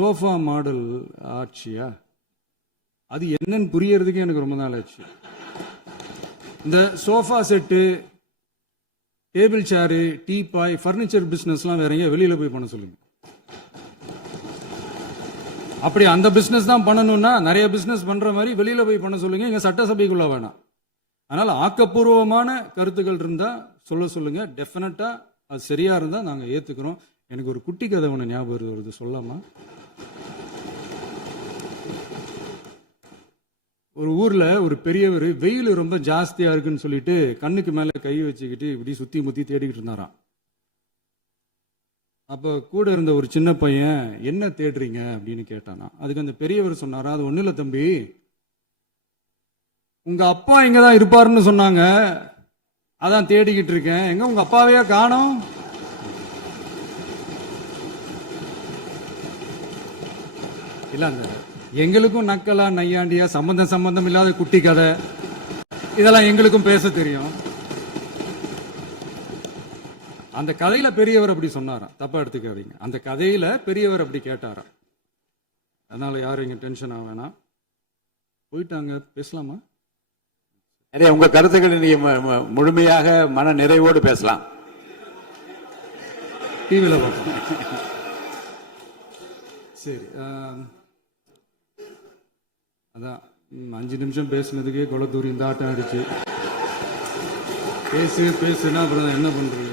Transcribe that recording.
Sofa model ஆட்சியா, அது என்னன்னு புரியறதுக்கு எனக்கு ரொம்ப நாள் ஆச்சு. இந்த sofa set, table chair, teapoy, furniture பிசினஸ்லாம் வேற எங்க வெளியில போய் பண்ண சொல்லுங்க. அப்படி அந்த பிசினஸ் தான் பண்ணணும்னா நிறைய பிசினஸ் பண்ற மாதிரி வெளியில போய் பண்ண சொல்லுங்க. இங்க சட்டசபைக்குள்ள வேணாம். அதனால ஆக்கப்பூர்வமான கருத்துக்கள் இருந்தா சொல்லுங்க. டெஃபினட்டா அது சரியா இருந்தா நாங்க ஏத்துக்கிறோம். எனக்கு ஒரு குட்டி கதை ஒன்று ஞாபகம் வருது, சொல்லாமா? ஒரு ஊர்ல ஒரு பெரியவர் வெயில் ரொம்ப ஜாஸ்தியா இருக்குன்னு சொல்லிட்டு கண்ணுக்கு மேல கை வச்சுக்கிட்டு இப்படி சுத்தி முத்தி தேடிக்கிட்டு இருந்தாராம். அப்ப கூட இருந்த ஒரு சின்ன பையன், என்ன தேடுறீங்க அப்படின்னு கேட்டானா. அதுக்கு அந்த பெரியவர் சொன்னாரா, அது ஒண்ணு இல்ல தம்பி, உங்க அப்பா இங்கதான் இருப்பாருன்னு சொன்னாங்க, அதான் தேடிக்கிட்டு இருக்கேன். எங்க உங்க அப்பாவையா காணோம்? இல்ல, அந்த எங்களுக்கும் நக்கலா நையாண்டியா சம்பந்தம் இல்லாத குட்டி கதை இதெல்லாம் எங்களுக்கும் பேச தெரியும். அந்த கதையில பெரியவர் அப்படி சொன்னாராம், தப்பா எடுத்துக்காதீங்க. அந்த கதையில பெரியவர் அப்படி கேட்டாராம். அதனால யாரும் இங்க டென்ஷன் ஆக வேணாம். போயிட்டாங்க, பேசலாமா? உங்க கருத்துக்களை நீங்க முழுமையாக மன நிறைவோடு பேசலாம். டிவியில பார்ப்போம். சரி, அதான் 5 நிமிஷம் பேசுனதுக்கே கொலை தூரி இந்த ஆட்டம் அடிச்சு பேசுனா அப்புறம் என்ன பண்றது?